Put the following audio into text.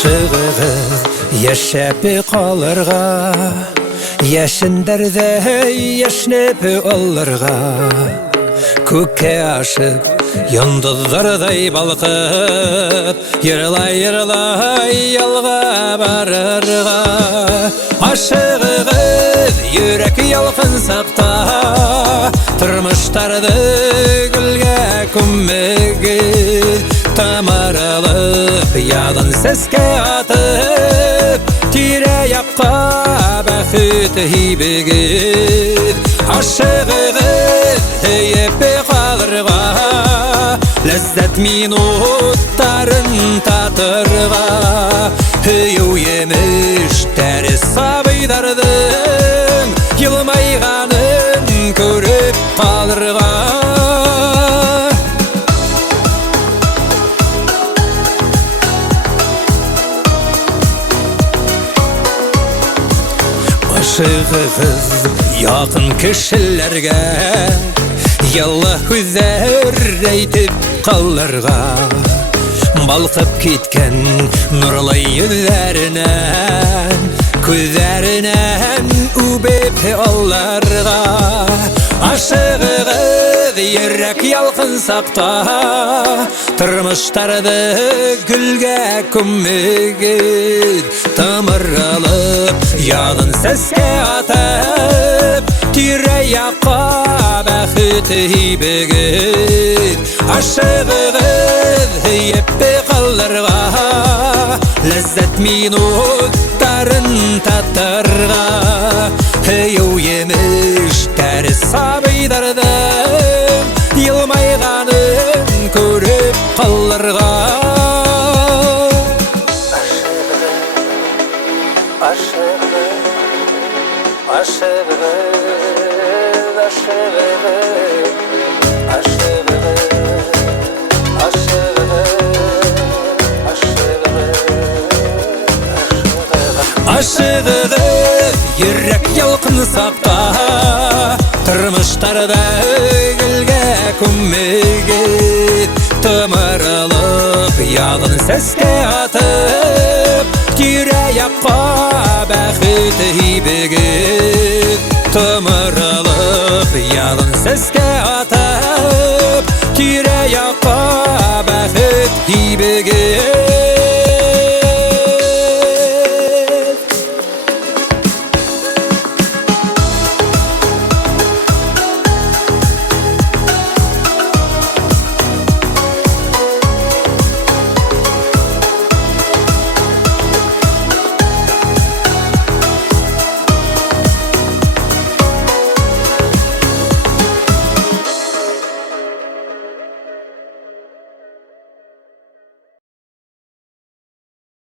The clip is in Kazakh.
Ашығығыз ешәпі қалырға, Яшіндерді ешнепі олырға. Көкке ашып, йондыздардай балқып, Ерлай ялға барырға. Ашығығыз жүрек ялқын сақта, Тұрмыштарды гүлге көмегіз. Тамаралып, ядын сәске атып, Тираяққа бәхіт хибегіз. Ашығығыз епе қалырға, Ләззәт минуттарын татырға. Үйеу еміш тәріс сабыйдардың, Йылмайғанын көріп қалырға. Ашығығыз яқын кішілерге, Ялла хүзәр әйтіп қалырға. Балқып кеткен нұрлы yüzләрінен, Көзләрінен үбеп алларға. Ашығығыз ерек ялқын сақта, Тұрмыштарды гүлге көмегіз. Тамыралып, ядын сәске атып, Тираяққа бәхіт хибегіз. Ашығығыз еппе қалырға, Ләззәт минуттарын татырға. Үйеу еміш тәріс сабыйдардың, Йылмайғанын көріп қалырға. Ашығығыз жүрек ялқын сақта, Тұрмыштарды гүлге көмегіз. Тамаралып, ядын сәске атып, Тираяққа бәхіт хибегіз. Тамаралып, ядын сәске атып,